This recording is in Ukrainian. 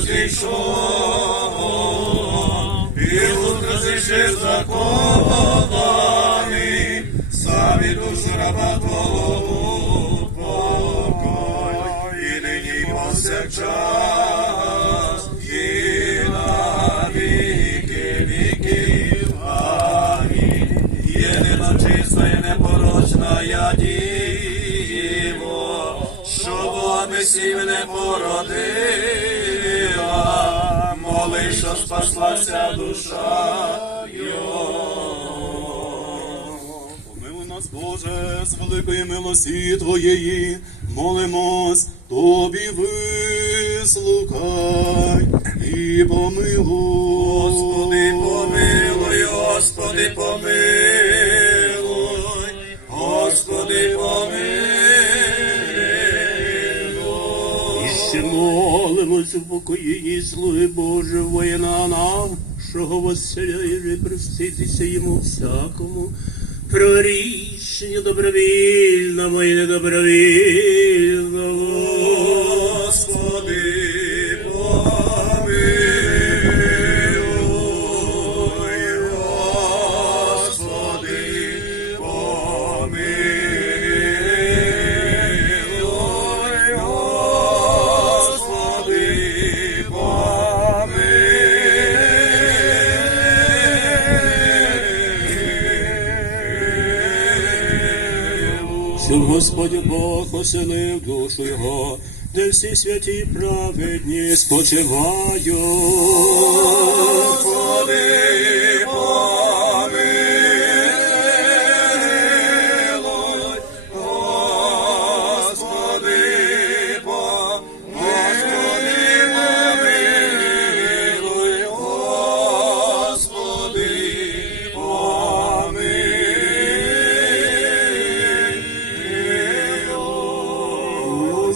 зійшов, і зійшли закований, самі душу раба Твого покой, і нині повсякчас, і на віки віків. Амінь. Єдина чиста і непорочна я діво, що Бога Месій мене породила, моли, спаслася душа його. Помилуй нас, Боже, з великої милості Твоєї, молимось, Тобі вислухай і помилуй. Господи, помилуй, Господи, помилуй, помилуй. Молимось у покоїні, слуги Боже, воїна нашого Василя, і проститися йому всякому. Про рішення добровільного і недобровільного. Щоб Господь Бог оселив душу його, де всі святі праведні спочивають.